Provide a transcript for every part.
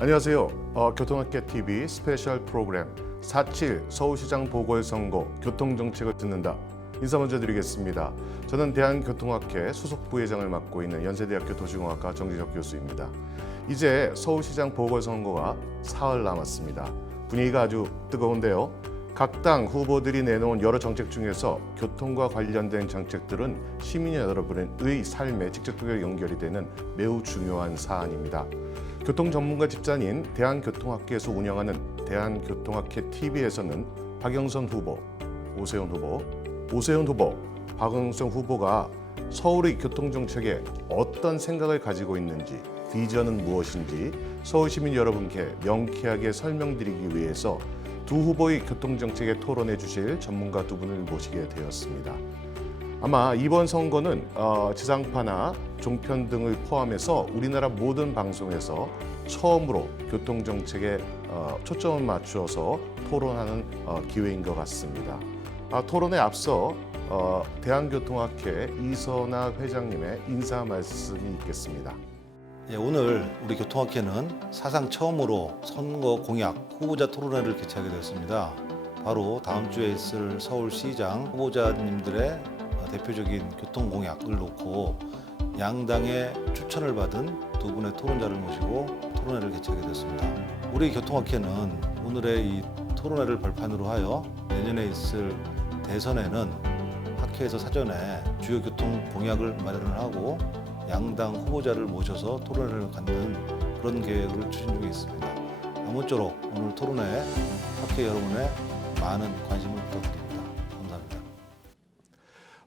안녕하세요. 교통학계 TV 스페셜 프로그램 4.7 서울시장 보궐선거 교통정책을 듣는다. 인사 먼저 드리겠습니다. 저는 대한교통학회 수석 부회장을 맡고 있는 연세대학교 도시공학과 정지석 교수입니다. 이제 서울시장 보궐선거가 사흘 남았습니다. 분위기가 아주 뜨거운데요. 각 당 후보들이 내놓은 여러 정책 중에서 교통과 관련된 정책들은 시민 여러분의 삶에 직접적으로 연결이 되는 매우 중요한 사안입니다. 교통 전문가 집단인 대한교통학회에서 운영하는 대한교통학회 TV에서는 박영선 후보, 오세훈 후보, 박영선 후보가 서울의 교통정책에 어떤 생각을 가지고 있는지, 비전은 무엇인지 서울 시민 여러분께 명쾌하게 설명드리기 위해서 두 후보의 교통정책에 토론해 주실 전문가 두 분을 모시게 되었습니다. 아마 이번 선거는 지상파나 종편 등을 포함해서 우리나라 모든 방송에서 처음으로 교통정책에 초점을 맞추어서 토론하는 기회인 것 같습니다. 토론에 앞서 대한교통학회 이선아 회장님의 인사 말씀이 있겠습니다. 예, 오늘 우리 교통학회는 사상 처음으로 선거 공약 후보자 토론회를 개최하게 되었습니다. 바로 다음 주에 있을 서울시장 후보자님들의 대표적인 교통 공약을 놓고 양당의 추천을 받은 두 분의 토론자를 모시고 토론회를 개최하게 되었습니다. 우리 교통학회는 오늘의 이 토론회를 발판으로 하여 내년에 있을 대선에는 학회에서 사전에 주요 교통 공약을 마련을 하고 양당 후보자를 모셔서 토론회를 갖는 그런 계획을 추진 중에 있습니다. 아무쪼록 오늘 토론회 학회 여러분의 많은 관심을 부탁드립니다. 감사합니다.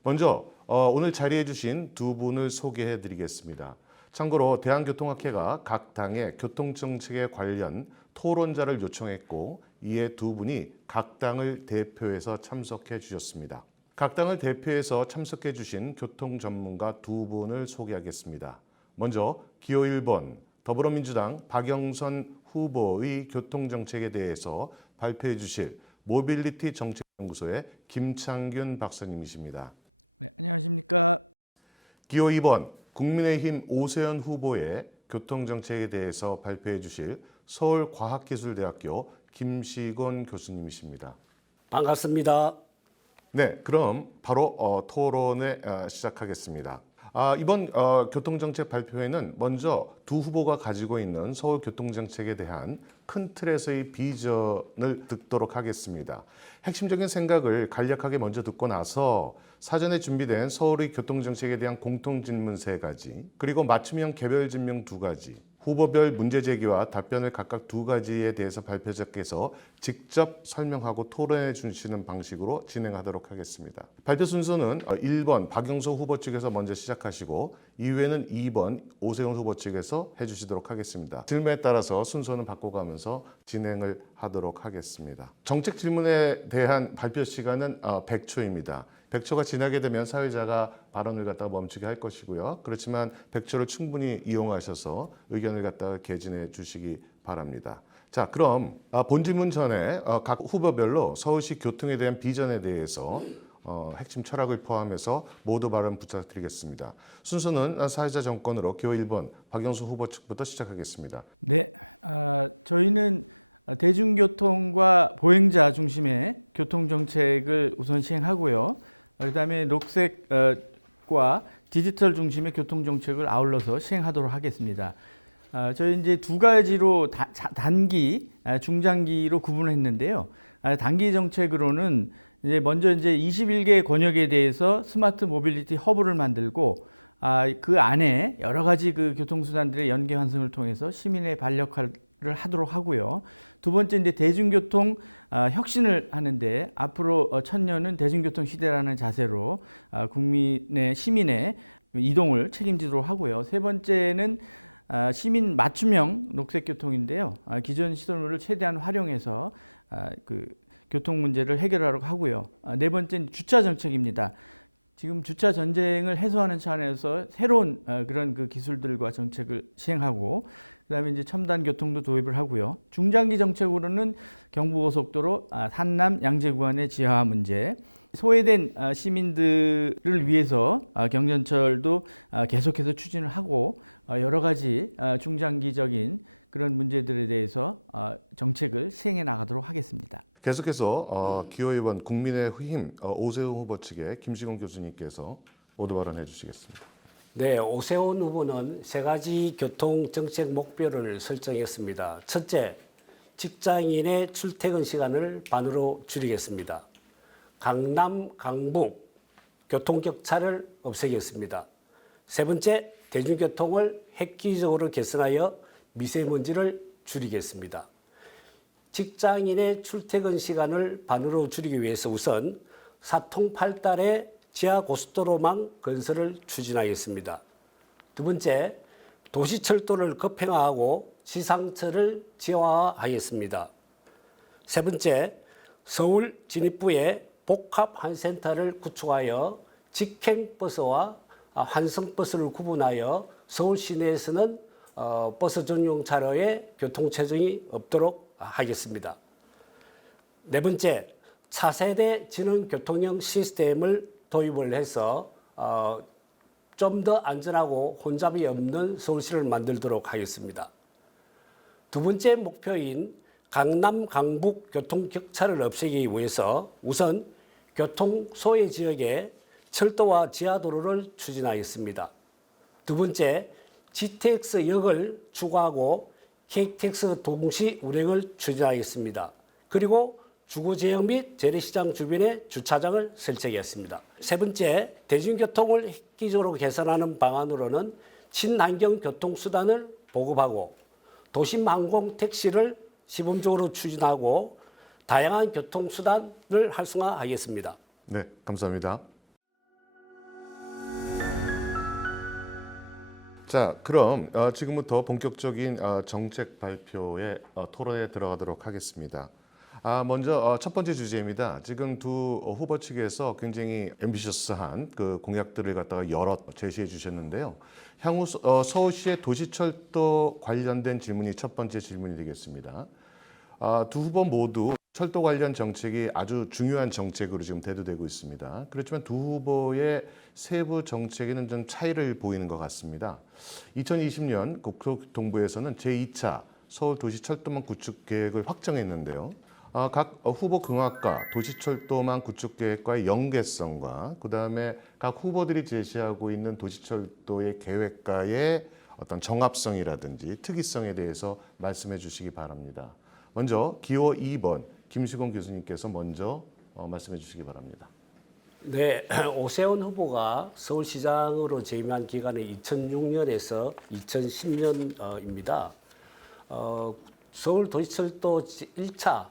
먼저 오늘 자리해 주신 두 분을 소개해 드리겠습니다. 참고로 대한교통학회가 각 당의 교통정책에 관련 토론자를 요청했고 이에 두 분이 각 당을 대표해서 참석해 주셨습니다. 각 당을 대표해서 참석해 주신 교통 전문가 두 분을 소개하겠습니다. 먼저 기호 1번 더불어민주당 박영선 후보의 교통정책에 대해서 발표해 주실 모빌리티 정책연구소의 김창균 박사님이십니다. 네, 안녕하십니까. 기호 2번 국민의힘 오세훈 후보의 교통정책에 대해서 발표해 주실 서울과학기술대학교 김시곤 교수님이십니다. 반갑습니다. 네, 그럼 바로 토론에 시작하겠습니다. 이번 교통정책 발표회는 먼저 두 후보가 가지고 있는 서울 교통정책에 대한 큰 틀에서의 비전을 듣도록 하겠습니다. 핵심적인 생각을 간략하게 먼저 듣고 나서 사전에 준비된 서울의 교통정책에 대한 공통질문 3가지, 그리고 맞춤형 개별질문 2가지, 후보별 문제 제기와 답변을 각각 2가지에 대해서 발표자께서 직접 설명하고 토론해 주시는 방식으로 진행하도록 하겠습니다. 발표 순서는 1번 박영선 후보 측에서 먼저 시작하시고 이후에는 2번 오세훈 후보 측에서 해주시도록 하겠습니다. 질문에 따라서 순서는 바꿔가면서 진행을 하도록 하겠습니다. 정책 질문에 대한 발표 시간은 100초입니다. 100초가 지나게 되면 사회자가 발언을 갖다가 멈추게 할 것이고요. 그렇지만 100초를 충분히 이용하셔서 의견을 갖다가 개진해 주시기 바랍니다. 자, 그럼 본 질문 전에 각 후보별로 서울시 교통에 대한 비전에 대해서 핵심 철학을 포함해서 모두 발언 부탁드리겠습니다. 순서는 사회자 정권으로 기호 1번 박영수 후보 측부터 시작하겠습니다. 네, 저희는 대중교통과 보행자 중심의 교통정책을 우선 시행하고요. 그다음에 녹색과 디지털 중심의 교통정책을 아울러서 시행하도록 하겠습니다. 저희 이제 2가지로 단기, 중장기로 구분을 했는데요. 단기 정책으로는 이제 먼저 이제 21개 권역에 대해서 스마트 모빌리티 허브를 만들고 그 안에 여러 가지 그 교통수단들의 연계 환승을 통해서 시민의 반역할을 하도록 하고요. 두 번째 이제 대중교통 혁신을 하는데 앞으로 천년은 대중교통 시대라는 자세로 국민의 시민의 이동을 책임지도록 하고요. 세 번째는 시민 맞춤형 녹색교통인데요. 기존 시설물을 최대한 활용해서 그 교통 문제를 해결하려고 하고요. 네 번째는 주차 정책입니다. 지금 주차 전쟁을 해소하는 차원에서 새로운 그런 그 기술들과 정책을 시행하고 그다음에 이제 첨단 교통도 도입을 하고요. 중장기 정책으로는 경부고속도로 한남 양재 구간의 지하화 문제, 소외된 시민들을 위해서 경전철도 계속해서 추진을 하고 여러 가지 중장기적인 그런 문제들에 대해서 정책을 시행해 나가도록 하겠습니다. 계속해서 기호의원 국민의힘 오세훈 후보 측의 김시곤 교수님께서 모두 발언해 주시겠습니다. 네, 오세훈 후보는 세 가지 교통 정책 목표를 설정했습니다. 첫째, 직장인의 출퇴근 시간을 반으로 줄이겠습니다. 강남, 강북 교통 격차를 없애겠습니다. 세 번째, 대중교통을 획기적으로 개선하여 미세먼지를 줄이겠습니다. 직장인의 출퇴근 시간을 반으로 줄이기 위해서 우선 사통팔달의 지하 고속도로망 건설을 추진하겠습니다. 두 번째, 도시철도를 급행화하고 지상철을 지하화하겠습니다. 세 번째, 서울 진입구에 복합환센터를 구축하여 직행버스와 환승버스를 구분하여 서울 시내에서는 버스 전용 차로에 교통체증이 없도록 하겠습니다. 네 번째, 차세대 지능 교통형 시스템을 도입을 해서 좀 더 안전하고 혼잡이 없는 서울시를 만들도록 하겠습니다. 두 번째 목표인 강남, 강북 교통 격차를 없애기 위해서 우선 교통 소외 지역에 철도와 지하도로를 추진하겠습니다. 두 번째, GTX역을 추가하고 KTX 동시 운행을 추진하겠습니다. 그리고 주거지역 및 재래시장 주변에 주차장을 설치하겠습니다. 세 번째, 대중교통을 획기적으로 개선하는 방안으로는 친환경 교통수단을 보급하고 도심항공 택시를 시범적으로 추진하고 다양한 교통수단을 활성화하겠습니다. 네, 감사합니다. 자, 그럼 지금부터 본격적인 정책 발표의 토론에 들어가도록 하겠습니다. 먼저 첫 번째 주제입니다. 지금 두 후보 측에서 굉장히 앰비셔스한 그 공약들을 갖다가 여러 제시해 주셨는데요. 향후 서울시의 도시철도 관련된 질문이 첫 번째 질문이 되겠습니다. 두 후보 모두 철도 관련 정책이 아주 중요한 정책으로 지금 대두되고 있습니다. 그렇지만 두 후보의 세부 정책에는 좀 차이를 보이는 것 같습니다. 2020년 국토교통부에서는 제2차 서울도시철도망 구축 계획을 확정했는데요. 각 후보 공약과 도시철도망 구축 계획과의 연계성과 그다음에 각 후보들이 제시하고 있는 도시철도의 계획과의 어떤 정합성이라든지 특이성에 대해서 말씀해 주시기 바랍니다. 먼저 기호 2번 김시곤 교수님께서 먼저 말씀해 주시기 바랍니다. 네, 오세훈 후보가 서울시장으로 재임한 기간은 2006년에서 2010년입니다. 서울도시철도 1차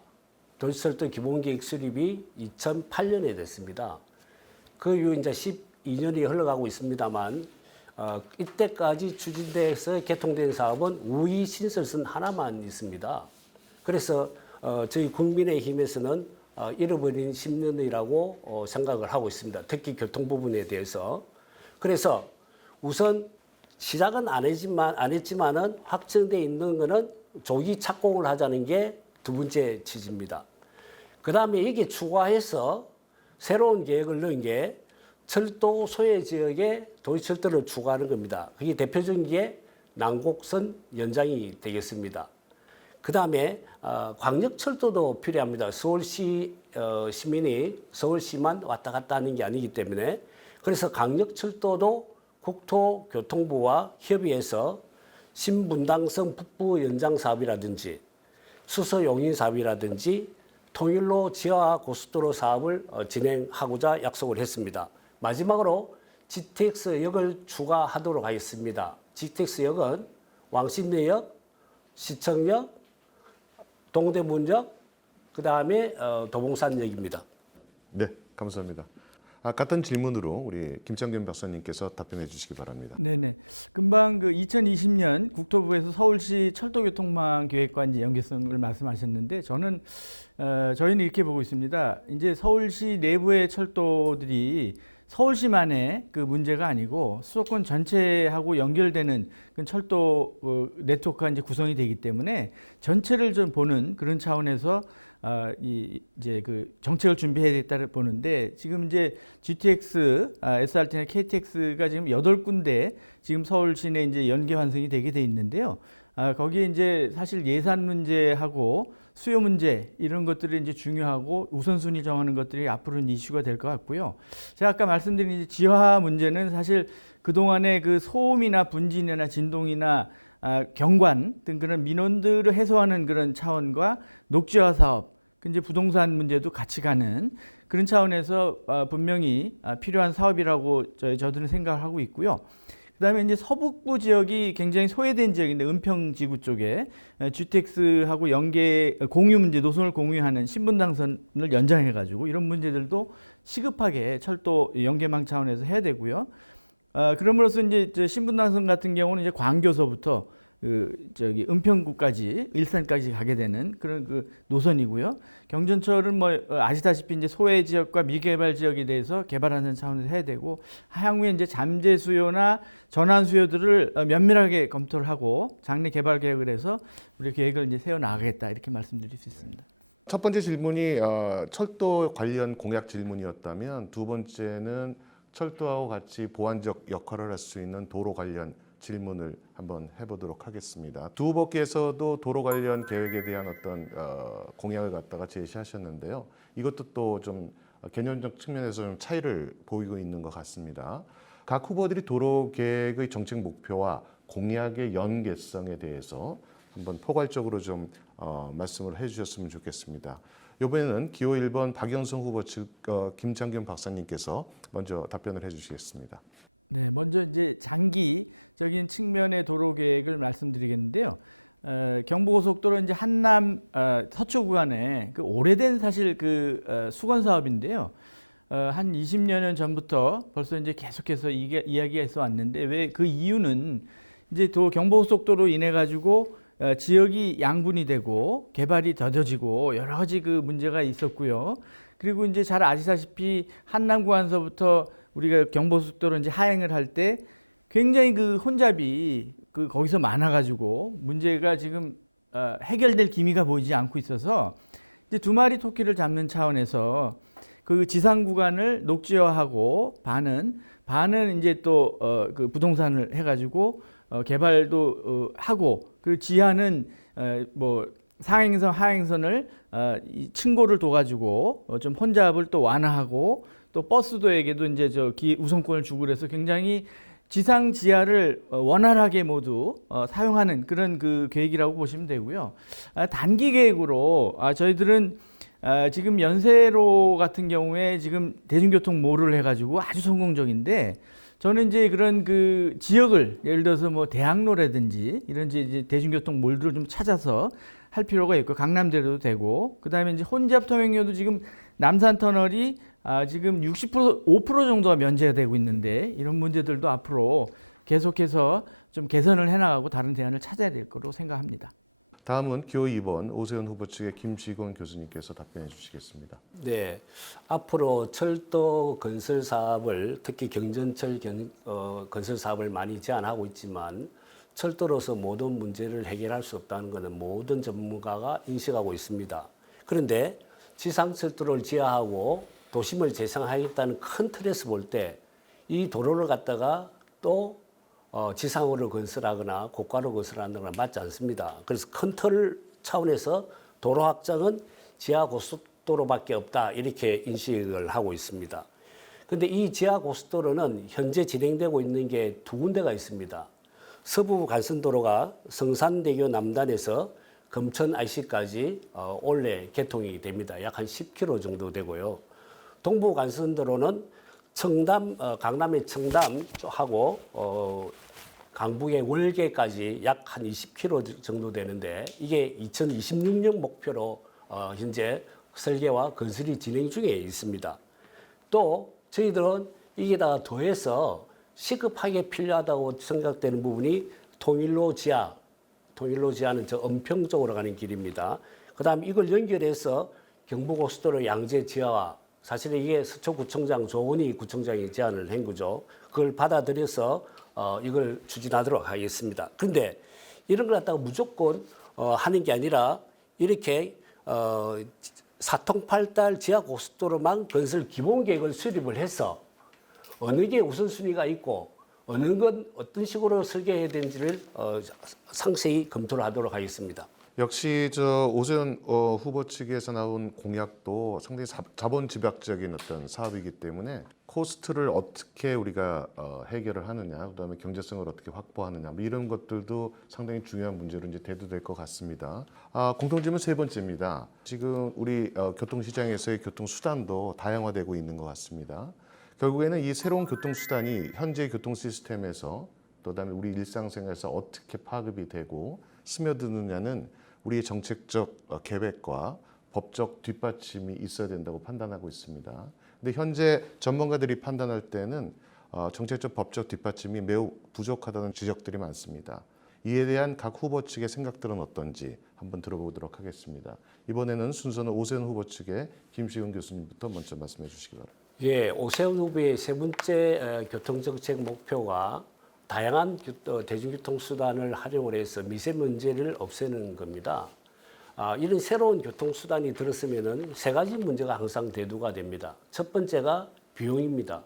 도시철도 기본계획 수립이 2008년에 됐습니다. 그 이후 이제 12년이 흘러가고 있습니다만 이때까지 추진돼서 개통된 사업은 우이 신설선 하나만 있습니다. 그래서 저희 국민의힘에서는 잃어버린 10년이라고 생각을 하고 있습니다. 특히 교통 부분에 대해서. 그래서 우선 시작은 안 했지만은 확정돼 있는 거는 조기 착공을 하자는 게 두 번째 취지입니다. 그 다음에 이게 추가해서 새로운 계획을 넣은 게 철도 소외 지역에 도시철도를 추가하는 겁니다. 그게 대표적인 게 난곡선 연장이 되겠습니다. 그 다음에 광역철도도 필요합니다. 서울시 시민이 서울시만 왔다 갔다 하는 게 아니기 때문에 그래서 광역철도도 국토교통부와 협의해서 신분당선 북부 연장 사업이라든지 수서 용인 사업이라든지 통일로 지하 고속도로 사업을 진행하고자 약속을 했습니다. 마지막으로 GTX역을 추가하도록 하겠습니다. GTX역은 왕십리역, 시청역, 동대문역, 그 다음에 도봉산역입니다. 네, 감사합니다. 같은 질문으로 우리 김창균 박사님께서 답변해 주시기 바랍니다. 네네. 금방 그 2020년 국토부에서 서울시 철도교통망 계획과 이제 연계성을 말씀하셨는데 저희는 이렇게 보고 있습니다. 이제 서울시 내부의 철도들이 서울시만의 그 문제가 아니고 수도권 전체하고 연결되는 그 철도 네트워크가 이제 구성이 되기 때문에 전체를 좀 보는 그런 차원에서 이제 그 정책을 준비해야겠다를 보는데 지금 이제 GTX, SRT나 KTX가 지금 8군데 지금 서울 시내 이제 연계 환승이 되게 돼 있는데요. 거기에 이제 사실 예산 문제하고 수요 문제 이런 것들이 이제 중요하고 우선순위 정하는 것들이 앞으로는 이슈가 될 것 같고요. 제가 아까 말씀드린 이제 지하 문제는 사실 그동안의 그 소음이나 분진이나 진동이나 경관 등 그런 민원들을 해소하는 그런 차원과 녹지화 사업, 이제 부동산 문제도 같이 가는 그런 차원에서 분명히 필요한 사업이라고 저들은 생각을 하고 있고요. 그다음에 이제 서북부 지역이 굉장히 소외된 지역인데 은평지구 쪽에 GTX하고 연계 공유 문제, 노선을 공유하는 신분당선을 연장해가지고 이런 문제들도 시급하게 철도 연계망 차원에서 해야 되고요. 그럼으로써 이제 신분당선 같은 경우는 이제 광교서부터 은평구까지 일산까지 가게 되는 그런 그 노선이고요. 경전철은 뭐 아시다시피 이제 소외 지역과 미개발 지역에 대해서 개발하는 차원에서 해야 되고 향후에 이제 잠재 수요나 전환 수요들을 면밀하게 검토를 하고 장래 개발 계획을 해서 우리 계획을 이제 세워 나가겠다 이렇게 말씀드릴 수 있습니다. 첫 번째 질문이 철도 관련 공약 질문이었다면 두 번째는 철도하고 같이 보완적 역할을 할 수 있는 도로 관련 질문을 한번 해보도록 하겠습니다. 두 후보께서도 도로 관련 계획에 대한 어떤 공약을 갖다가 제시하셨는데요. 이것도 또 좀 개념적 측면에서 좀 차이를 보이고 있는 것 같습니다. 각 후보들이 도로 계획의 정책 목표와 공약의 연계성에 대해서 한번 포괄적으로 좀 말씀을 해주셨으면 좋겠습니다. 이번에는 기호 1번 박영선 후보 측 김창균 박사님께서 먼저 답변을 해주시겠습니다. 네, 먼저 이제 장기적인 측면의 도로 계획을 말씀드리겠는데요. 경부고속도로 이제 한남 서초 구간에 그 오래된 사실 그 수건 사업인데요. 한 20여 년 전부터 벌써 이제 계속해서 이야기해서 왔는데 왜 그 이유는 이제 경부고속도로 인해 가지고 지역이 양분이 되고 개발이 더뎌지고 여러 가지 그 문제가 있었고요. 그리고 이제 잘 아시다시피 한남 구간서부터 우리가 경부고속도로 이제 하행을 할 때 굉장히 그 혼잡이 거기서 많아가지고 문제가 지금 해결될 기미가 보이지 않고 있어서 이제 두 마리 토끼를 잡는 차원에서 그 지상 구간을 녹지화하고 반은 이제 또 그 부동산을 해가지고 개발도 하고 그 지하는 뭐 상행선 하행선을 층고를 둬가지고 좀 혼잡을 또 완화하고 또 버스도에게도 이제 우선권을 주고 그래서 굉장히 지상 지하를 원활하게 모두 사용하는 그런 그 계획이라고 보시면 되고요. 단기 계획으로 저희들은 지금 연세로 같은 경우에 지금 대중교통몰을 해가지고 아주 성공적인데 저는 이제 그런 그 지역을 예를 들어서 뭐 대학로라든지 이런 이제 대중교통몰들을 좀 찾아서 할 필요가 있고 강남대로도 되고 그다음에 이제 혼잡 통행료도 지금 남산 터널이 지금 5% 정도가 면제가 되고 있는데 이런 문제들도 앞으로 계속해서 좀 개선을 해나가고 다른 대안을 찾아야 될 거로 생각합니다. 다음은 기호 2번 오세훈 후보 측의 김지곤 교수님께서 답변해 주시겠습니다. 네, 앞으로 철도 건설 사업을 특히 경전철 건설 사업을 많이 제안하고 있지만 철도로서 모든 문제를 해결할 수 없다는 것은 모든 전문가가 인식하고 있습니다. 그런데 지상철도를 지하하고 도심을 재생하겠다는 큰 틀에서 볼 때 이 도로를 갖다가 또 지상으로 건설하거나 고가로 건설하는 건 맞지 않습니다. 그래서 큰 틀 차원에서 도로 확장은 지하 고속도로밖에 없다 이렇게 인식을 하고 있습니다. 그런데 이 지하 고속도로는 현재 진행되고 있는 게 두 군데가 있습니다. 서부 간선도로가 성산대교 남단에서 금천 IC까지 올해 개통이 됩니다. 약 한 10km 정도 되고요. 동부 간선도로는 강남의 청담하고 강북의 월계까지 약 한 20km 정도 되는데 이게 2026년 목표로 현재 설계와 건설이 진행 중에 있습니다. 또 저희들은 이게다가 더해서 시급하게 필요하다고 생각되는 부분이 통일로 지하는 저 은평 쪽으로 가는 길입니다. 그다음 이걸 연결해서 경부고속도로 양재 지하와 사실은 이게 서초구청장 조은희 구청장이 제안을 한 거죠. 그걸 받아들여서 이걸 추진하도록 하겠습니다. 그런데 이런 걸 갖다가 무조건 하는 게 아니라 이렇게 사통팔달 지하고속도로만 건설 기본계획을 수립을 해서 어느 게 우선순위가 있고 어느 건 어떤 식으로 설계해야 되는지를 상세히 검토를 하도록 하겠습니다. 역시 저 오세훈 후보 측에서 나온 공약도 상당히 자본 집약적인 어떤 사업이기 때문에 코스트를 어떻게 우리가 해결을 하느냐, 그다음에 경제성을 어떻게 확보하느냐, 뭐 이런 것들도 상당히 중요한 문제로 이제 대두될 것 같습니다. 공통점은 세 번째입니다. 지금 우리 교통시장에서의 교통수단도 다양화되고 있는 것 같습니다. 결국에는 이 새로운 교통수단이 현재 교통 시스템에서 또 그다음에 우리 일상생활에서 어떻게 파급이 되고 스며드느냐는 우리의 정책적 계획과 법적 뒷받침이 있어야 된다고 판단하고 있습니다. 근데 현재 전문가들이 판단할 때는 정책적 법적 뒷받침이 매우 부족하다는 지적들이 많습니다. 이에 대한 각 후보 측의 생각들은 어떤지 한번 들어보도록 하겠습니다. 이번에는 순서는 오세훈 후보 측의 김시훈 교수님부터 먼저 말씀해 주시기 바랍니다. 예, 오세훈 후보의 세 번째 교통정책 목표가 다양한 대중교통수단을 활용을 해서 미세먼지를 없애는 겁니다. 이런 새로운 교통수단이 들었으면 세 가지 문제가 항상 대두가 됩니다. 첫 번째가 비용입니다.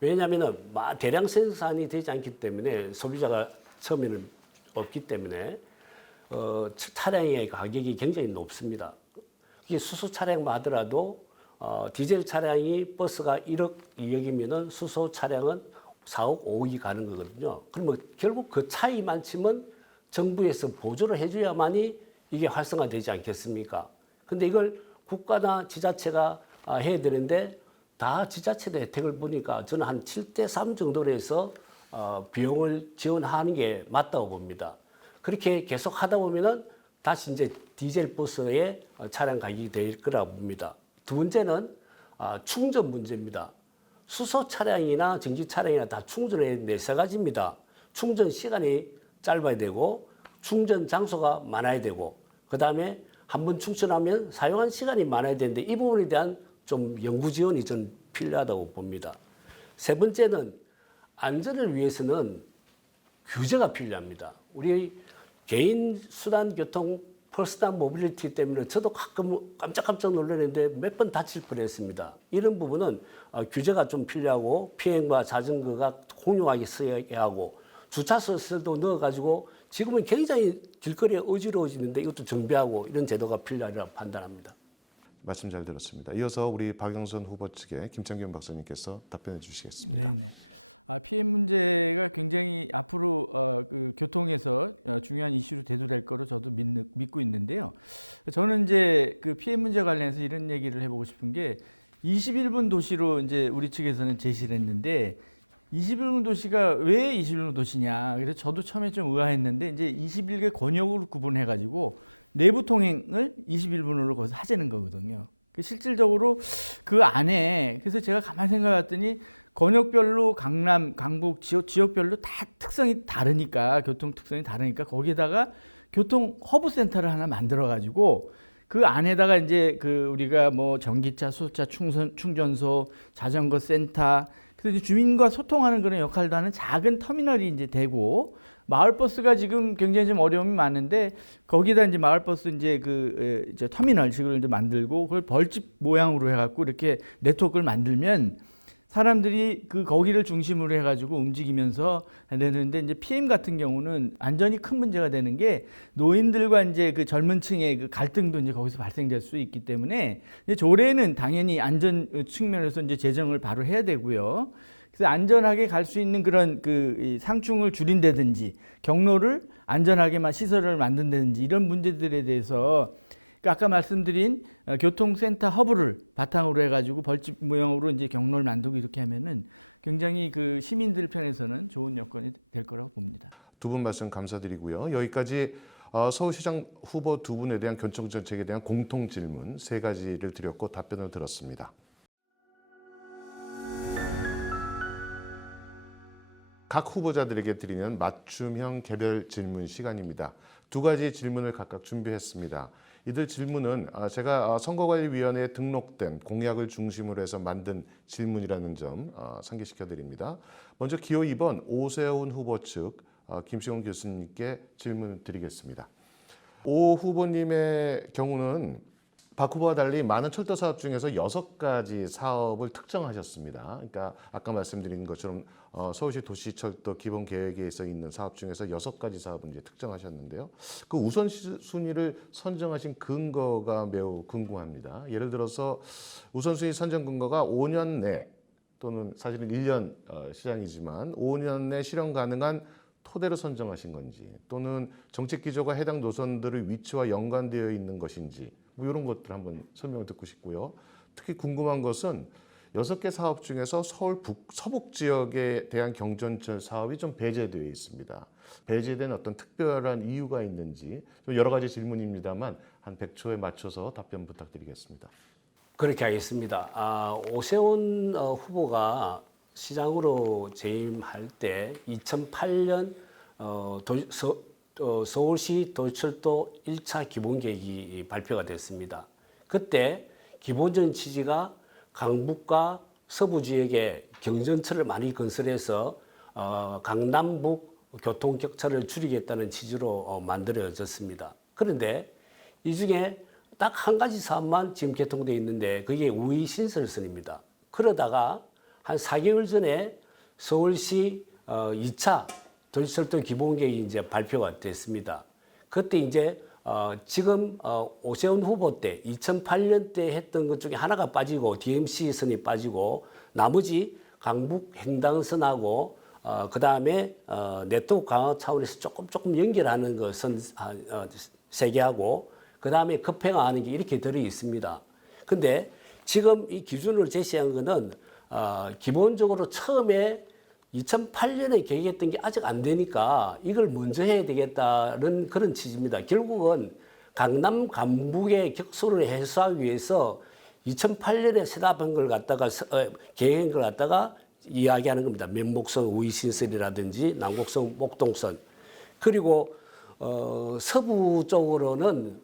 왜냐하면 대량 생산이 되지 않기 때문에 소비자가 처음에는 없기 때문에 차량의 가격이 굉장히 높습니다. 이게 수소 차량만 하더라도 디젤 차량이 버스가 1억 2억이면은 수소 차량은 4억 5억이 가는 거거든요. 그러면 결국 그 차이만 치면 정부에서 보조를 해줘야만이 이게 활성화되지 않겠습니까? 근데 이걸 국가나 지자체가 해야 되는데 다 지자체도 혜택을 보니까 저는 한 7대3 정도로 해서 비용을 지원하는 게 맞다고 봅니다. 그렇게 계속 하다 보면은 다시 이제 디젤 버스의 차량 가격이 될 거라고 봅니다. 두 번째는 충전 문제입니다. 수소 차량이나 전기 차량이나 다 충전해야 되는데 세 가지입니다. 충전 시간이 짧아야 되고 충전 장소가 많아야 되고 그다음에 한번 충전하면 사용한 시간이 많아야 되는데 이 부분에 대한 좀 연구 지원이 좀 필요하다고 봅니다. 세 번째는 안전을 위해서는 규제가 필요합니다. 우리 개인 수단 교통 퍼스널 모빌리티 때문에 저도 가끔 깜짝깜짝 놀랐는데 몇 번 다칠 뻔했습니다. 이런 부분은 규제가 좀 필요하고 비행과 자전거가 공용하게 써야 하고 주차소에서도 넣어가지고 지금은 굉장히 길거리에 어지러워지는데 이것도 정비하고 이런 제도가 필요하다고 판단합니다. 말씀 잘 들었습니다. 이어서 우리 박영선 후보 측의 김창균 박사님께서 답변해 주시겠습니다. 네네. 피해 문제가 굉장히 앞으로 그 교통에서 중요한 이슈로 대두될 거로 저도 믿고 있는데요. 저는 이제 그 피해 문제 관련해서 이런 얘기를 해보고 싶은 게 21분 도시로 이제 우리 측에서는 제시를 했는데 21분 도시가 왜 21분 도시냐. 그래서 저도 처음에 좀 의아했는데 이제 21개 권역으로 구분해가지고 내부 통행을 21분으로 거기서 하자는 거거든요. 실질적으로 그 안에 그래서 제가 가만히 생각해봤더니 권역별로 강남, 강북, 지역별로 다 특성이 다르니까 교통 특성이 다르니까 거기에다가 교통 허브 센터를 하나 만들어가지고 그 안에다가 이제 그 우리가 뭐 전기차, 수소차 충전소, 자전거 센터 그래서 주민과 소통하는 그런 역할도 하는 작은 터미널이 이제 되고 마을버스가 지금 굉장히 좀 어려움이 많은데 거기다 이제 마을버스 이제 이제 터미널식으로 이제 만들고 그걸 벌집 모양으로 해갖고 이렇게 네트워크를 만들면 사람들이 거기를 중심으로 해가지고 움직이면서 되는데 이제 PM 같은 경우는 안전이 큰 문제가 되는 게 노인들과 이제 그 젊은 층의 그 갈등도 이제 거기서 발생될 수 있기 때문에 이제 조례는 당연히 안전 측면에서 이제 제정을 바로 해야 되고요. 그래서 안전하게 갈 수 있는 그런 이 상충을 줄인다든지 경로를 안전하게만 시설을 만든다든지 이런 문제들에 대해서 아까 말씀드린 교통센터 허브를 바탕으로 해가지고 벌집 모형으로 이제 경로를 만들고 이렇게 하면은 굉장히 그 시민들 편에서는 좋은 여건이 될 거라고 봅니다. 두 분 말씀 감사드리고요. 여기까지 서울시장 후보 두 분에 대한 교통정책에 대한 공통 질문 세 가지를 드렸고 답변을 들었습니다. 각 후보자들에게 드리는 맞춤형 개별 질문 시간입니다. 두 가지 질문을 각각 준비했습니다. 이들 질문은 제가 선거관리위원회에 등록된 공약을 중심으로 해서 만든 질문이라는 점 상기시켜 드립니다. 먼저 기호 2번 오세훈 후보 측 김시훈 교수님께 질문을 드리겠습니다. 오 후보님의 경우는 박 후보와 달리 많은 철도 사업 중에서 6가지 사업을 특정하셨습니다. 그러니까 아까 말씀드린 것처럼 서울시 도시철도 기본 계획에 있는 사업 중에서 6가지 사업을 이제 특정하셨는데요. 그 우선순위를 선정하신 근거가 매우 궁금합니다. 예를 들어서 우선순위 선정 근거가 5년 내 또는 사실은 1년 시장이지만 5년 내 실현 가능한 토대로 선정하신 건지 또는 정책 기조가 해당 노선들의 위치와 연관되어 있는 것인지 뭐 이런 것들 한번 설명을 듣고 싶고요. 특히 궁금한 것은 6개 사업 중에서 서울 서북 지역에 대한 경전철 사업이 좀 배제되어 있습니다. 배제된 어떤 특별한 이유가 있는지 좀 여러 가지 질문입니다만 한 100초에 맞춰서 답변 부탁드리겠습니다. 그렇게 하겠습니다. 오세훈 후보가 시장으로 재임할 때 2008년 서울시 도시철도 1차 기본계획이 발표가 됐습니다. 그때 기본적인 취지가 강북과 서부 지역에 경전철을 많이 건설해서 강남북 교통 격차를 줄이겠다는 취지로 만들어졌습니다. 그런데 이 중에 딱 한 가지 사업만 지금 개통되어 있는데 그게 우이신설선입니다. 그러다가 한 4개월 전에 서울시 2차 도시철도 기본계획이 이제 발표가 됐습니다. 그때 이제 지금 오세훈 후보 때 2008년 때 했던 것 중에 하나가 빠지고 DMC선이 빠지고 나머지 강북 횡단선하고 그 다음에 네트워크 강화 차원에서 조금 연결하는 것선 3개하고 그 다음에 급행화하는 게 이렇게 들어 있습니다. 근데 지금 이 기준을 제시한 거는 기본적으로 처음에 2008년에 계획했던 게 아직 안 되니까 이걸 먼저 해야 되겠다는 그런 취지입니다. 결국은 강남 강북의 격소를 해소하기 위해서 2008년에 세답한 걸 갖다가 계획한 걸 갖다가 이야기하는 겁니다. 면목선 우이신설이라든지 남곡선 목동선 그리고 서부 쪽으로는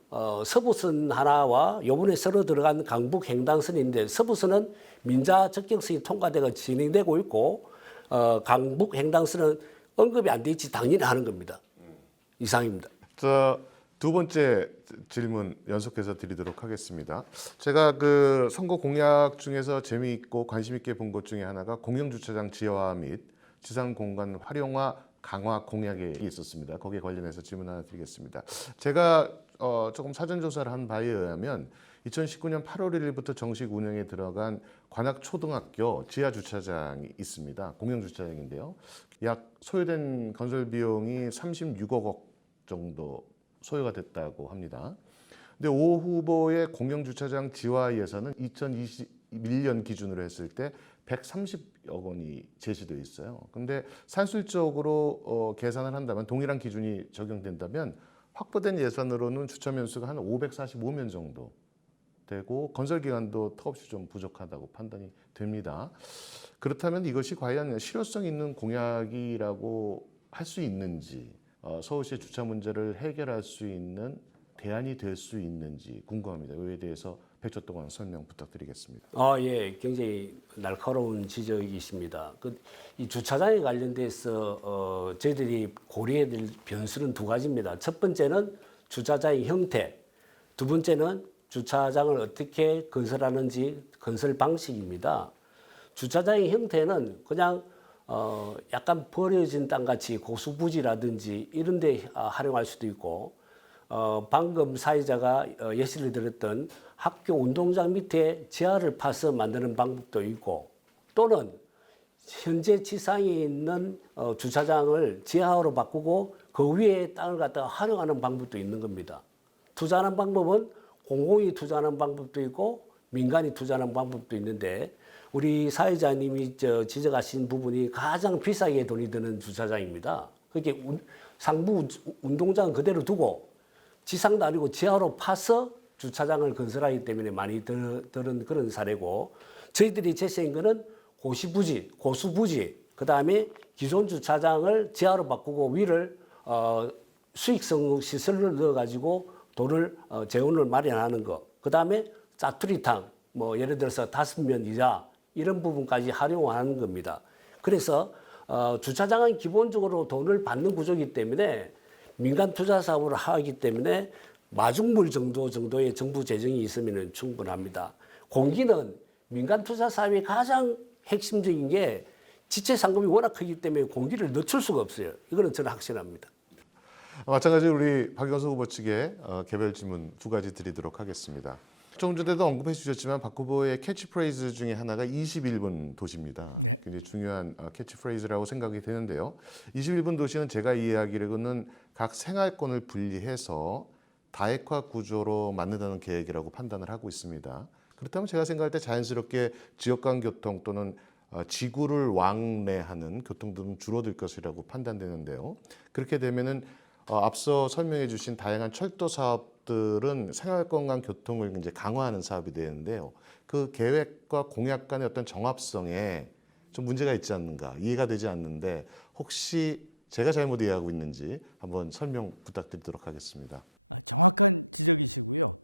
서부선 하나와 요번에 새로 들어간 강북 횡단선인데 서부선은 민자 접경선이 통과되고 진행되고 있고 강북 횡단선은 언급이 안 돼 있지 당연히 하는 겁니다. 이상입니다. 자, 두 번째 질문 연속해서 드리도록 하겠습니다. 제가 그 선거 공약 중에서 재미있고 관심 있게 본 것 중에 하나가 공영주차장 지하화 및 지상 공간 활용화 강화 공약이 있었습니다. 거기에 관련해서 질문 하나 드리겠습니다. 제가 조금 사전 조사를 한 바에 의하면 2019년 8월 1일부터 정식 운영에 들어간 관악초등학교 지하 주차장이 있습니다. 공영 주차장인데요. 약 소요된 건설 비용이 36억 원 정도 소요가 됐다고 합니다. 근데 오 후보의 공영 주차장 지하 예산은 2021년 기준으로 했을 때 130억 원이 제시되어 있어요. 근데 산술적으로 계산을 한다면 동일한 기준이 적용된다면 확보된 예산으로는 주차 면수가 한 545면 정도 되고 건설 기간도 턱없이 좀 부족하다고 판단이 됩니다. 그렇다면 이것이 과연 실효성 있는 공약이라고 할 수 있는지 서울시의 주차 문제를 해결할 수 있는 대안이 될 수 있는지 궁금합니다. 이에 대해서 100초 동안 설명 부탁드리겠습니다. 예, 굉장히 날카로운 지적이십니다. 이 주차장에 관련돼서 저희들이 고려해야 될 변수는 두 가지입니다. 첫 번째는 주차장의 형태, 두 번째는 주차장을 어떻게 건설하는지 건설 방식입니다. 주차장의 형태는 그냥 약간 버려진 땅같이 고수부지라든지 이런 데 활용할 수도 있고 방금 사회자가 예시를 들었던 학교 운동장 밑에 지하를 파서 만드는 방법도 있고 또는 현재 지상에 있는 주차장을 지하로 바꾸고 그 위에 땅을 갖다가 활용하는 방법도 있는 겁니다. 투자하는 방법은 공공이 투자하는 방법도 있고 민간이 투자하는 방법도 있는데 우리 사회자님이 지적하신 부분이 가장 비싸게 돈이 드는 주차장입니다. 그게 상부 운동장 그대로 두고 지상도 아니고 지하로 파서 주차장을 건설하기 때문에 많이 들은 그런 사례고 저희들이 제시한 거는 고수부지 그 다음에 기존 주차장을 지하로 바꾸고 위를 수익성 시설을 넣어가지고 돈을 재원을 마련하는 거. 그 다음에 짜투리탕 뭐 예를 들어서 5면 이자 이런 부분까지 활용하는 겁니다. 그래서 주차장은 기본적으로 돈을 받는 구조이기 때문에 민간 투자 사업을 하기 때문에 마중물 정도의 정부 재정이 있으면 충분합니다. 공기는 민간 투자 사업의 가장 핵심적인 게 지체 상금이 워낙 크기 때문에 공기를 늦출 수가 없어요. 이거는 저는 확신합니다. 마찬가지로 우리 박영수 후보 측에 개별 질문 두 가지 드리도록 하겠습니다. 조금 전에도 언급해 주셨지만 박 후보의 캐치프레이즈 중에 하나가 21분 도시입니다. 네. 굉장히 중요한 캐치프레이즈라고 생각이 되는데요. 21분 도시는 제가 이해하기로는 각 생활권을 분리해서 다핵화 구조로 만든다는 계획이라고 판단을 하고 있습니다. 그렇다면 제가 생각할 때 자연스럽게 지역 간 교통 또는 지구를 왕래하는 교통 등은 줄어들 것이라고 판단되는데요. 그렇게 되면은 앞서 설명해 주신 다양한 철도 사업들은 생활권 간 교통을 이제 강화하는 사업이 되는데요. 그 계획과 공약 간의 어떤 정합성에 좀 문제가 있지 않는가 이해가 되지 않는데 혹시 제가 잘못 이해하고 있는지 한번 설명 부탁드리도록 하겠습니다. 정확한 지적이시고요.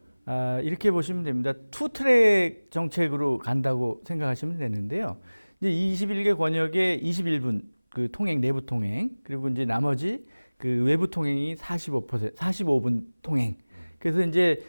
이렇게 보시면 됩니다. 투 트랙 정책으로 간다고 생각하시면 되는데요. 이제 21개 권역의 21분 그 통행 내부 통행 그리고 이제 나머지 그 외부 통행이 45분 통행. 그래서 이제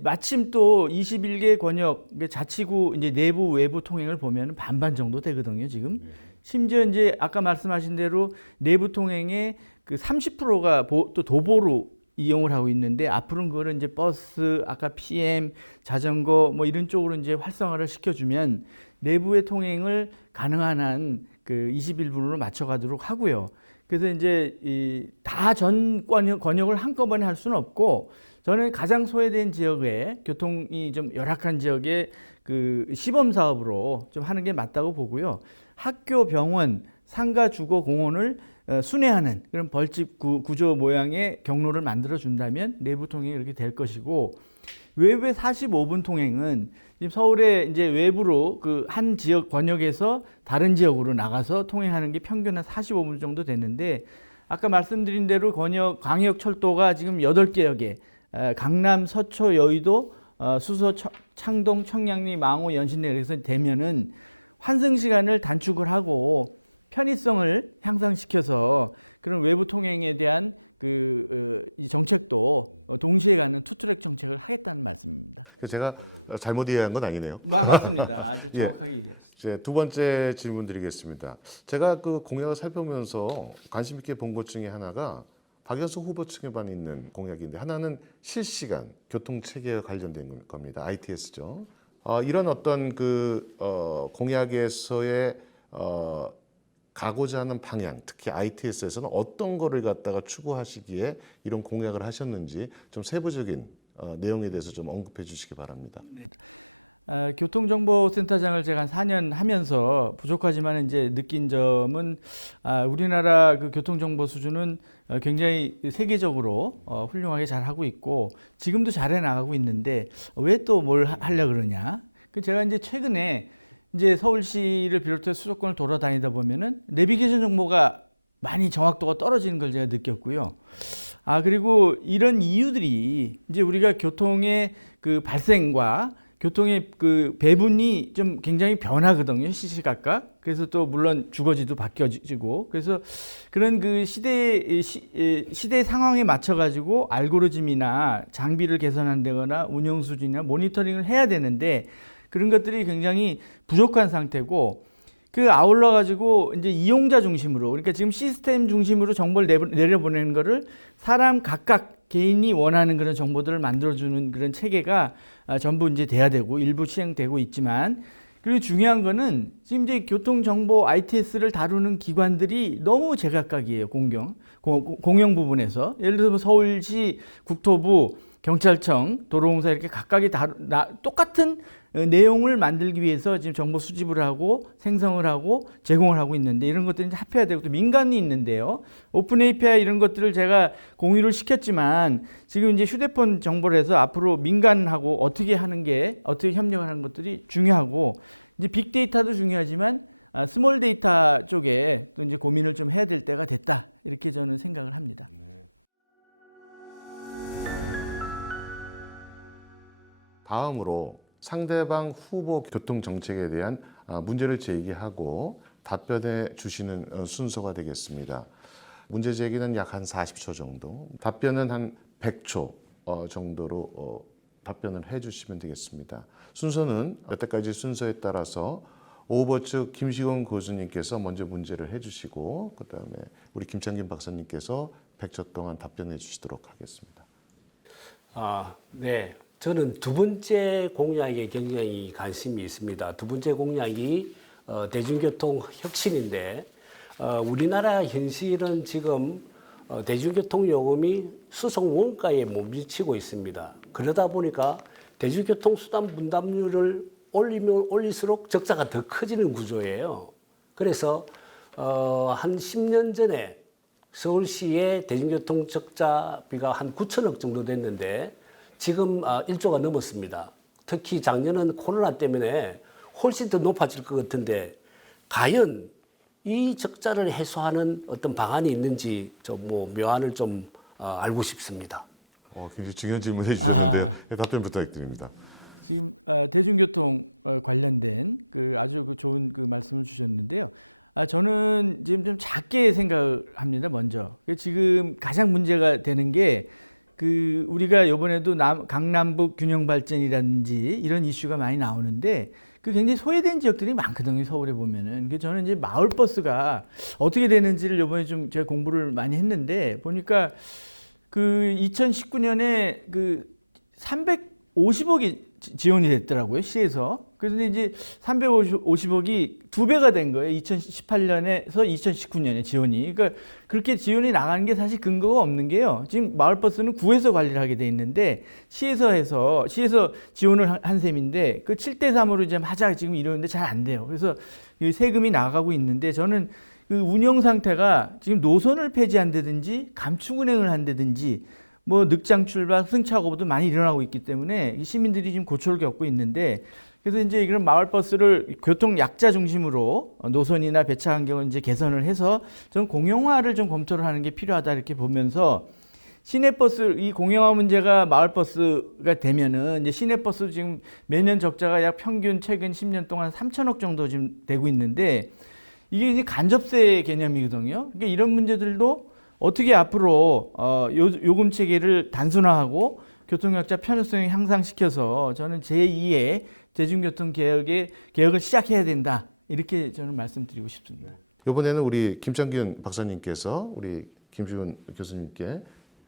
마침 또 21개 권역 자치구 이제 내부 외부 통행을 보면 반반 정도 되거든요, 지금. 심지어 이제 아까 말씀하신 대로 내부 통행의 그 30%가 또 도보로 이용을 하고 있는데 앞으로는 그거를 이제 버스, 아까 PM, 자전거 뭐 이런 쪽으로 이제 활성화를 시켜주면 내부의 통행을 가능한 한 그 21분으로 맞춰가도록 하고요. 그래서 이제 다 전 권역을 한꺼번에 할 수는 없고 저는 가장 소외된 지역에 교통이 좀 열악한 지역에 그 시범 사업으로 좀 하는 게 맞다고 보고요. 학교, 병원, 상가, 주거, 공원을 순회하는 그런 벌집 구조 모양의 경로를 만들어 준다면 내부 통행이 이렇게 될 것이고 외부의 45분 통행은 지금 서울의 이제 외부로 그 한 지역 권역에서 다른 지역으로 나가서 통행하는 게 평균 한 45분 정도 되는데 아까 말씀드린 대로 광역 철도가 지금 8개역에 강남, 서초, 여의도, 수서, 창동, 청량리, 망호, 연신내 이렇게 되면은 환승 시간을 단축을 하고 편의성을 향상시켜서 그런 외부 통행에 대한 이 정책도 동시에 가는 투트랙 정책을 하겠다는 말씀입니다. 제가 잘못 이해한 건 아니네요. 맞습니다. 아주 정확하게 이해하셨습니다. 이제 두 번째 질문 드리겠습니다. 제가 그 공약을 살펴보면서 관심 있게 본 것 중에 하나가 박영수 후보 측에만 있는 공약인데 하나는 실시간 교통 체계와 관련된 겁니다. ITS죠. 이런 어떤 공약에서의 가고자 하는 방향, 특히 ITS에서는 어떤 거를 갖다가 추구하시기에 이런 공약을 하셨는지 좀 세부적인 내용에 대해서 좀 언급해 주시기 바랍니다. 교통정보센터장을 제가 한 4년 하면서 부족하지만 이제 느낀 점은 우리나라 그 교통정보 수준은 굉장히 세계적으로 훌륭하게 잘 하고 있고 지금도 잘해 나가고 있는데 왜 또 뭘 하려 그러냐? 제가 이제 최근에 이제 서울시를 비롯해서 수도권을 돌아다니다 보면은 내비게이션 정보가 많이 정확도가 떨어지는 걸 제가 느꼈고요. 그리고 이런 이유들이 이제 우리가 교통의 그 발생과 교통의 그 배분이 좀 굉장히 변하거든요. 시시각각. 그래서 또 물론 주거지도 바뀌어지고 그래서 그런 그 시대 상황에 맞춰 가지고 알고리즘이나 장비를 개선한다거나 운영 수준이나 모니터링을 해야 되는데 그런 것들이 굉장히 부족한 상태고 그 아울러 가지고 이제 이용자 중심으로 그러니까 지금 시스템 중심으로 정보를 내려보내는 거를 사람 각각 개인이 원하는 그런 정보들을 만들어주는 그런 체계가 전부 이제 돼야 되고 일부 시행되고 있지만 그리고 중요한 거는 지금 이제 교통정보 ITS를 다루는 기관들이 너무 제각각이에요. 공영 부분에서 예를 들면 서울시 국토부 경찰청, 도로공사 이렇게 각각이 똑같은 내용을 만들기 위해서 지금 정보 수집을 하고 생성을 하고 제공을 하고 있는데 이런 것들이 이제 합해야 되고 또 민간이 있는데요. 오픈 API 이런 것들을 제가 공유를 시켰지만 지금 이제 휴대폰 정보를 해서 앞으로 민간하고 어떻게 협력을 하는 것들이 중요하고 이제 빅데이터도 중요하지만 스몰 데이터 쪽에 또 이제 고민을 좀 해야 될 때가 됐다. 이렇게 저는 생각을 합니다. 다음으로 상대방 후보 교통 정책에 대한 문제를 제기하고 답변해 주시는 순서가 되겠습니다. 문제 제기는 약 한 40초 정도, 답변은 한 100초 정도로 답변을 해주시면 되겠습니다. 순서는 여태까지 순서에 따라서 오버 측 김시곤 교수님께서 먼저 문제를 해주시고 그다음에 우리 김창균 박사님께서 100초 동안 답변해 주시도록 하겠습니다. 네. 저는 두 번째 공약에 굉장히 관심이 있습니다. 두 번째 공약이 대중교통 혁신인데 우리나라 현실은 지금 대중교통 요금이 수송 원가에 못 미치고 있습니다. 그러다 보니까 대중교통 수단 분담률을 올리면 올릴수록 적자가 더 커지는 구조예요. 그래서 한 10년 전에 서울시의 대중교통 적자비가 한 9천억 정도 됐는데 지금 1조가 넘었습니다. 특히 작년은 코로나 때문에 훨씬 더 높아질 것 같은데 과연 이 적자를 해소하는 어떤 방안이 있는지 뭐 묘안을 좀 알고 싶습니다. 굉장히 중요한 질문 해주셨는데요. 답변 부탁드립니다. 지금 대중교통 관련된 그 아주 좋은 그 말씀을 주셨는데요. 저는 지금 좀 작게 생각을 합니다. 먼저 지금 가장 문제가 되는 게 그 우리가 이번에도 강남북 균형 발전이라든지 이런 이슈가 많이 나오는데 그 굉장히 소외된 지역들이 많거든요. 서울에 보면은. 그래서 저는 이제 마을 버스가 어떻게 되는지를 이번에 좀 제가 공부를 많이 했는데 보니까 그 2019년에 그 350억이 지원이 됐더라고요, 시에서. 그래서 이제 350억이 2배가 된 거예요. 2018년에서 2019년에 지원이. 그러니까 그렇게 지원이 나가는 게 사실 근거가 없는 게요. 지금 마을버스는 구에서 관리를 하게 돼 있는데 시에서 지원을 한 셈인데 그 7대3으로 이제 하자 지금 이러는데 잘 안 돼요. 그래서 세금이 나가고 있는데 저는 그 운영 상태가 지금 노선을 폐지한다든지 감축운행을 한다든지 뭐 늑장 출발, 승차고도 많이 일어나고 있기 때문에 시민들이 지금 고초를 겪고 있는데 그래서 이제 이런 마을버스를 교통 약자 중심으로 노선이나 배차 환경을 이제 개선을 해서 저는 공용화를 좀 검토를 하는 게 필요하다 이렇게 보면서 시내버스 이 공용화 문제가 마을버스가 되면은 이제 시내버스 지금 매년 적자가 약 평균 최근 10년 동안 3천억 정도 지금 되고 있는데 이게 이제 간접세 개념이거든요. 그러니까 이런 문제들도 어떻게 앞으로 요금 체계를 단순화하고 교통약자 편의성을 향상시켜서 저는 제2의 대중교통 개혁을 시작해야 된다. 이렇게 저는 말씀드리고 싶습니다. 이번에는 우리 김창균 박사님께서 우리 김시곤 교수님께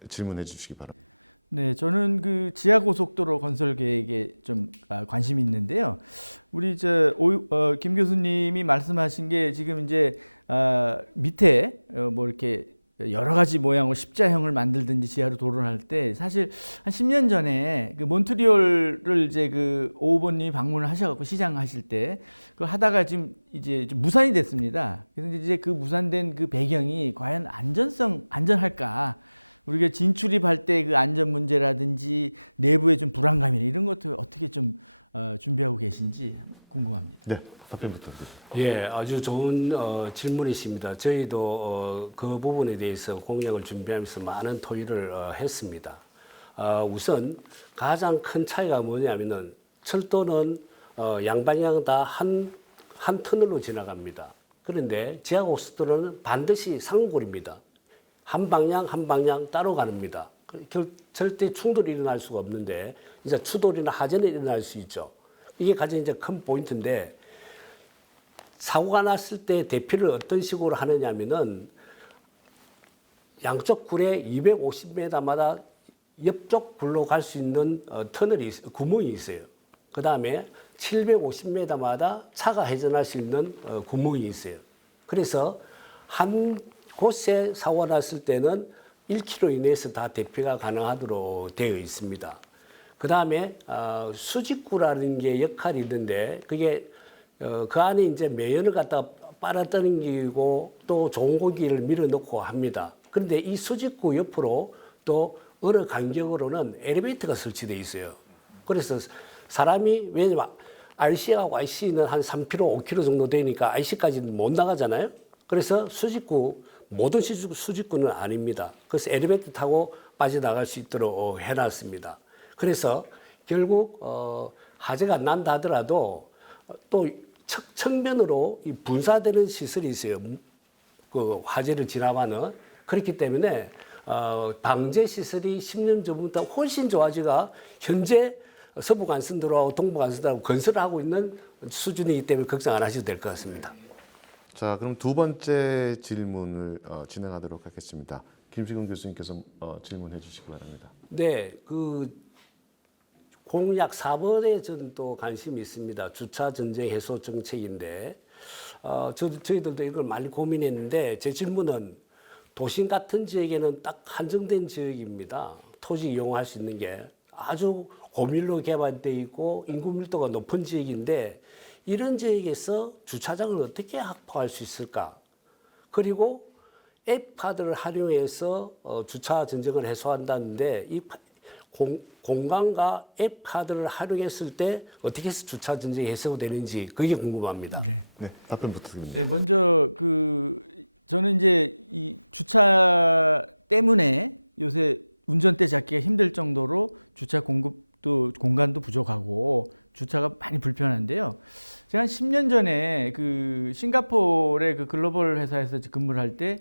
질문해 주시기 바랍니다. 네, 저는 그 지하고속도로 건설 계획에 좀 관심이 있는데요. 우리 김 교수님이 말씀하신 게 지금 이제 밑에 뭐 이렇게 여러 가지 모양으로 십자형을 만들든지 지하로 도로를 할 때 사실 한 10년 전에 그 몬트리올을 이제 그 오 후보님이 방문을 하셔갖고 시장 하실 때 그 하다가 지금 이제 좀 무산이 됐습니다. 그래서 이제 그 무산된 그 배경이 과연 안전할까? 우리가 진출입할 때 그 안전 문제라든지 내부의 좀 불안감이나 이런 것들 어떻게 좀 준비하고 계신지 궁금합니다. 네, 답변 부탁드립니다. 예, 아주 좋은 질문이십니다. 저희도 그 부분에 대해서 공약을 준비하면서 많은 토의를 했습니다. 우선 가장 큰 차이가 뭐냐면은 철도는 양방향 다 한 터널로 지나갑니다. 그런데 지하고속도로는 반드시 상골입니다. 한 방향 따로 가릅니다. 절대 충돌이 일어날 수가 없는데 이제 추돌이나 하전이 일어날 수 있죠. 이게 가장 이제 큰 포인트인데 사고가 났을 때 대피를 어떤 식으로 하느냐면은 양쪽 굴에 250m마다 옆쪽 굴로 갈 수 있는 구멍이 있어요. 그 다음에 750m마다 차가 회전할 수 있는 구멍이 있어요. 그래서 한 곳에 사고가 났을 때는 1km 이내에서 다 대피가 가능하도록 되어 있습니다. 그 다음에 수직구라는 게 역할이 있는데 그게 그 안에 이제 매연을 갖다 빨아당기고 또 좋은 공기를 밀어넣고 합니다. 그런데 이 수직구 옆으로 또 어느 간격으로는 엘리베이터가 설치되어 있어요. 그래서 사람이 왜냐면 RC하고 IC는 한 3km, 5km 정도 되니까 IC까지는 못 나가잖아요. 그래서 모든 수직구는 아닙니다. 그래서 엘리베이터 타고 빠져나갈 수 있도록 해놨습니다. 그래서 결국 화재가 난다 하더라도 또 측면으로 분사되는 시설이 있어요. 그 화재를 진압하는. 그렇기 때문에 방제 시설이 10년 전부터 훨씬 좋아지가 현재 서부간선 들어가고 동부간선 들어가고 건설을 하고 있는 수준이기 때문에 걱정 안 하셔도 될 것 같습니다. 자, 그럼 두 번째 질문을 진행하도록 하겠습니다. 김시근 교수님께서 질문해 주시기 바랍니다. 네, 그 공약 4번에 저는 또 관심이 있습니다. 주차 전쟁 해소 정책인데 저희들도 이걸 많이 고민했는데 제 질문은 도심 같은 지역에는 딱 한정된 지역입니다. 토지 이용할 수 있는 게 아주 고밀로 개발되어 있고 인구 밀도가 높은 지역인데 이런 지역에서 주차장을 어떻게 확보할 수 있을까? 그리고 앱 카드를 활용해서 주차 전쟁을 해소한다는데 이 공간과 앱 카드를 활용했을 때 어떻게 해서 주차 전쟁이 해소되는지 그게 궁금합니다. 네, 답변 부탁드립니다. 네, 먼저 저는 이제 이 주차 때문에 요새 운전대 잡기가 힘들 정도로 주차 공급도 공간도 부족하고 주차가 많이 불편한데요. 제가 한 10년 전에 그 싱가포르의 그 글로벌 회사에서 근무를 할 때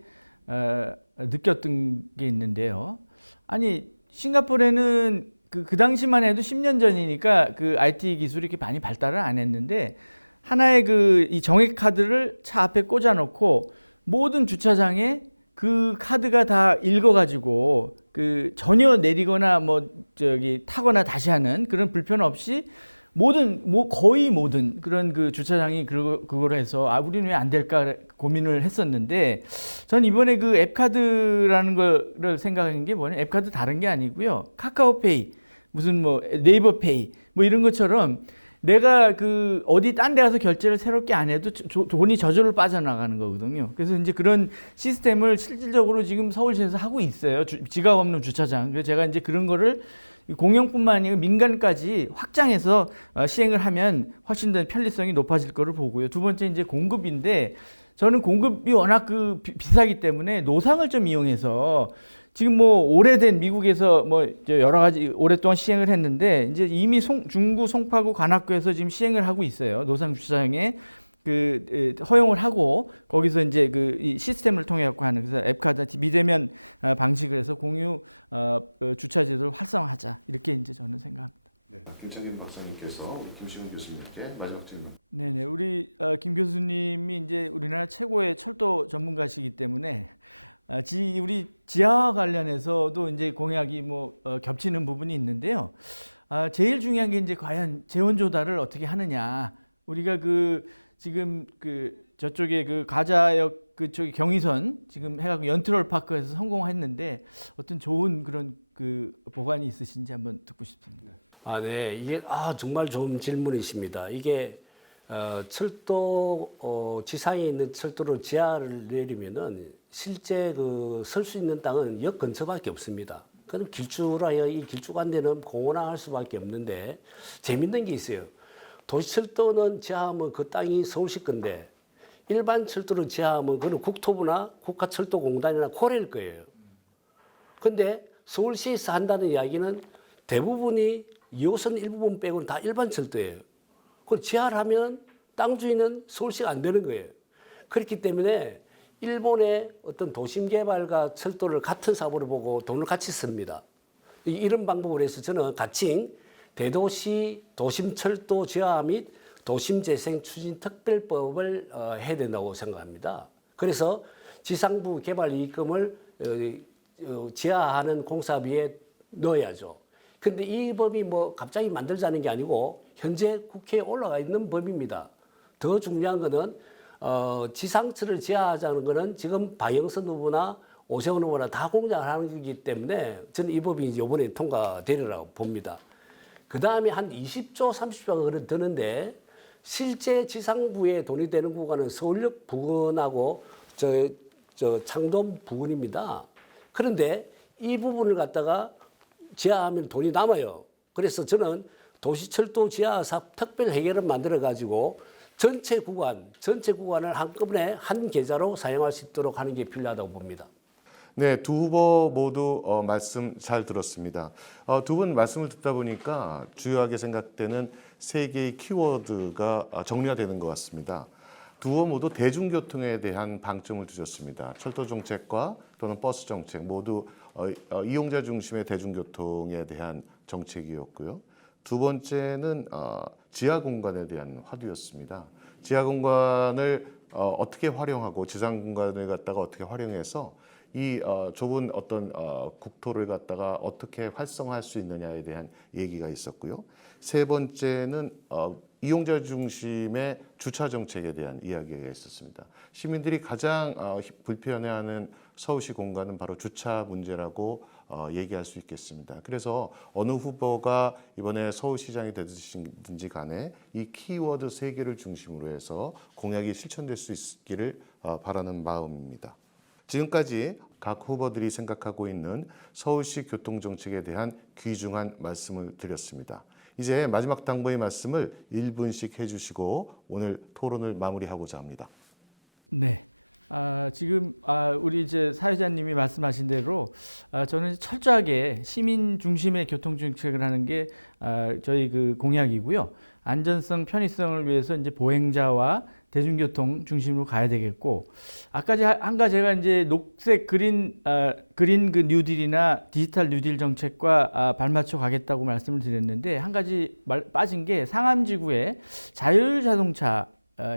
느꼈던 게 있는데요. 아니 싱가포르에는 그 당시만 해도 10년 전이니까 그 IT 기술이 이렇게 많이 발달을 안 했는데 하나의 이 정액 카드를 차 앞에 꽂아 놓고 모든 주차장에 그 카드가 다 읽어가지고 전혀 내리거나 타거나 다시 하는 그런 불편 없이 거의 모든 그런 그 주차장이 그거로 해서 우리는 왜 안 될까 고민을 했었는데 전 이번에 그 앱카드라는 거를 생각한 게 뭐냐, 앱카드 다른 게 아니고요. 카카오페이, 무슨 네이버페이 이런 것처럼 내가 어디 딴 데 가서 결제를 새롭게 안 해도 돈이 저절로 빠져나가는 거거든요. 그래서 이제 그런 시스템을 실질적으로 지금 서울시에서 하고 있어요. 지각 없는 주차장. 그래서 제가 이제 그런 거를 공영뿐만 아니라 민간까지 확장해서 시행을 하면 훨씬 더 편리성이 높아질 거를 보고요. 두 번째 이제 공급인데 저는 공급이 워낙 비싸기 때문에 노상을 좀 이용해서 지금 오래된 미국에서 여러 가지 오랫동안 시행을 했는데 이제 이미 중구, 송파구, 관악구에서 지금 시행을 하고 있어요. 노상 주차장에 허용을 하고 거기서 이제 이 시스템을 통해 갖고 하는, 그래서 앱카드 비대면 방식을 해서 공유 주차 제도를 활성화하자, 이렇게 이제 저는 생각합니다. 네, 김창균 박사님께서 우리 김시근 교수님께 마지막 질문. 네네, 우리 김 교수님이 이제 우리나라 최고의 철도 전문가시기 때문에 우리 지하와 관련해서도 이제 공약이 겹치는 부분이 있는데요. 제일 중요한 게 이제 과연 재원 조달을 어떻게 하느냐. 우리가 지금 저쪽에 가자역 그쪽에 경의선 지금 해갖고 연트럴 파크에서 성공했는데 어떤 좋은 그런 보관이 있으신지 한번 듣고 싶습니다. 네, 이게 정말 좋은 질문이십니다. 이게 철도 지상에 있는 철도로 지하를 내리면은 실제 설 수 있는 땅은 역 근처밖에 없습니다. 그럼 길쭉으로 하여 이 길쭉한 데는 공원화할 수밖에 없는데 재밌는 게 있어요. 도시철도는 지하하면 그 땅이 서울시 건데 일반 철도를 지하하면 그는 국토부나 국가철도공단이나 코레일 거예요. 근데 서울시에서 한다는 이야기는 대부분이 2호선 일부분 빼고는 다 일반 철도예요. 그걸 지하를 하면 땅 주인은 서울시가 안 되는 거예요. 그렇기 때문에 일본의 어떤 도심개발과 철도를 같은 사업으로 보고 돈을 같이 씁니다. 이런 방법으로 해서 저는 가칭 대도시 도심철도 지하 및 도심재생 추진 특별법을 해야 된다고 생각합니다. 그래서 지상부 개발 이익금을 지하하는 공사비에 넣어야죠. 근데 이 법이 갑자기 만들자는 게 아니고 현재 국회에 올라가 있는 법입니다. 더 중요한 거는 지상철을 지하하자는 거는 지금 박영선 후보나 오세훈 후보나 다 공작을 하는 거기 때문에 저는 이 법이 이번에 통과되리라고 봅니다. 그 다음에 한 20조, 30조가 드는데 실제 지상부에 돈이 되는 구간은 서울역 부근하고 창동 부근입니다. 그런데 이 부분을 갖다가 지하하면 돈이 남아요. 그래서 저는 도시철도 지하사업 특별 회계를 만들어 가지고 전체 구간을 한꺼번에 한 계좌로 사용할 수 있도록 하는 게 필요하다고 봅니다. 네, 두 후보 모두 말씀 잘 들었습니다. 두 분 말씀을 듣다 보니까 주요하게 생각되는 세 개의 키워드가 정리가 되는 것 같습니다. 두어 모두 대중교통에 대한 방점을 두셨습니다. 철도 정책과 또는 버스 정책 모두 이용자 중심의 대중교통에 대한 정책이었고요. 두 번째는 지하 공간에 대한 화두였습니다. 지하 공간을 어떻게 활용하고 지상 공간을 갖다가 어떻게 활용해서 이 좁은 어떤 국토를 갖다가 어떻게 활성화할 수 있느냐에 대한 얘기가 있었고요. 세 번째는 이용자 중심의 주차 정책에 대한 이야기가 있었습니다. 시민들이 가장 불편해하는 서울시 공간은 바로 주차 문제라고 얘기할 수 있겠습니다. 그래서 어느 후보가 이번에 서울시장이 되든지 간에 이 키워드 3개를 중심으로 해서 공약이 실천될 수 있기를 바라는 마음입니다. 지금까지 각 후보들이 생각하고 있는 서울시 교통정책에 대한 귀중한 말씀을 드렸습니다. 이제 마지막 당부의 말씀을 1분씩 해주시고 오늘 토론을 마무리하고자 합니다. 네. 지금 우리 이제 사회자님이 말씀하신 대로 저는 철저하게 시민 중심의 교통 정책을 하는 게 저희 그 공약이고요. 안전성, 편의성을 위해서 이제 보행자와 대중교통 중심으로 가야 되겠고, 아까 한 가지 제가 이제 녹색 그린 그 뉴딜이나 디지털 뉴딜 정책과 발맞춰 가겠다고 말씀을 드렸는데, 한 가지 빠진 게 상암지구에 자율자동차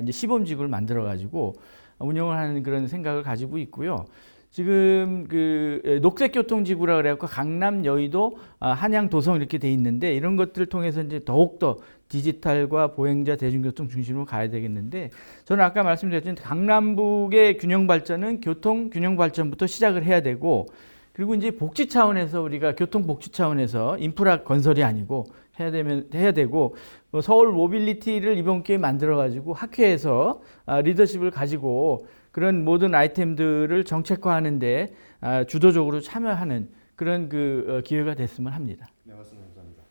이제 시범지구를 만들어 가지고 운영을 하는 그런 생각을 가지고 있고요. 지금 그 녹색교통지구라 그래갖고 강남, 여의도, 한양, 도성 이렇게 돼 있는데, 이런 것들을 통해서 이제 더욱더 디지털과 보행자 대중교통 중심으로 가야 되겠는데, 저는 아까 말씀드렸던 강남북의 균형 발전은 교통 균형 발전부터 시작을 해야 되고, 그리고 이제 복지 차원에서 우리가 교통 복지 차원에서 인프라 건설이 아니고 해야 되고, 서울 모빌리티를 이번 기회에 만들어 가지고 학회에서 리더십을 가지고 그런 모든 아이템들을 정책화하는데 주도적으로 참여하는 그런 그 기회가 됐으면 합니다. 네, 말씀 감사합니다.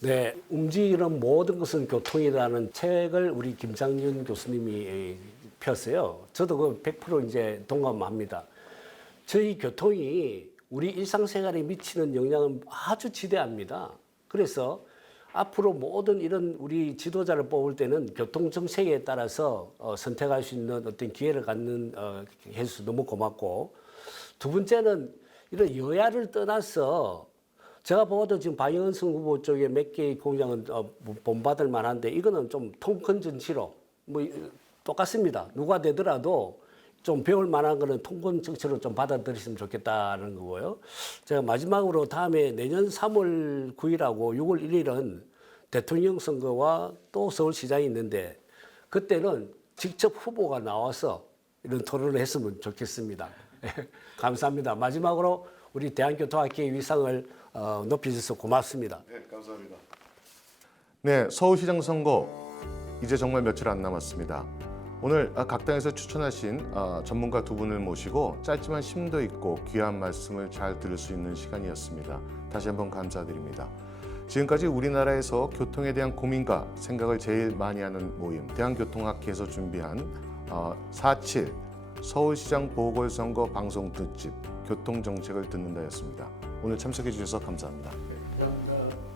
네, 움직이는 모든 것은 교통이라는 책을 우리 김장윤 교수님이 폈어요. 저도 그 100% 이제 동감합니다. 저희 교통이 우리 일상생활에 미치는 영향은 아주 지대합니다. 그래서 앞으로 모든 이런 우리 지도자를 뽑을 때는 교통 정책에 따라서 선택할 수 있는 어떤 기회를 갖는 해서 너무 고맙고, 두 번째는 이런 여야를 떠나서 제가 보고도 지금 박영선 후보 쪽에 몇 개의 공약은 본받을 만한데, 이거는 좀 통 큰 정치로 뭐 똑같습니다. 누가 되더라도 좀 배울 만한 거는 통권 정치로 좀 받아들였으면 좋겠다는 거고요. 제가 마지막으로 다음에 내년 3월 9일하고 6월 1일은 대통령 선거와 또 서울시장이 있는데, 그때는 직접 후보가 나와서 이런 토론을 했으면 좋겠습니다. 감사합니다. 마지막으로 우리 대한교통학회의 위상을 높여주셔서 고맙습니다. 네, 감사합니다. 네, 서울시장 선거 이제 정말 며칠 안 남았습니다. 오늘 각 당에서 추천하신 전문가 두 분을 모시고 짧지만 심도 있고 귀한 말씀을 잘 들을 수 있는 시간이었습니다. 다시 한번 감사드립니다. 지금까지 우리나라에서 교통에 대한 고민과 생각을 제일 많이 하는 모임 대한교통학회에서 준비한 4.7 서울시장 보궐선거 방송 특집 교통정책을 듣는다였습니다. 오늘 참석해 주셔서 감사합니다. 네. 감사합니다.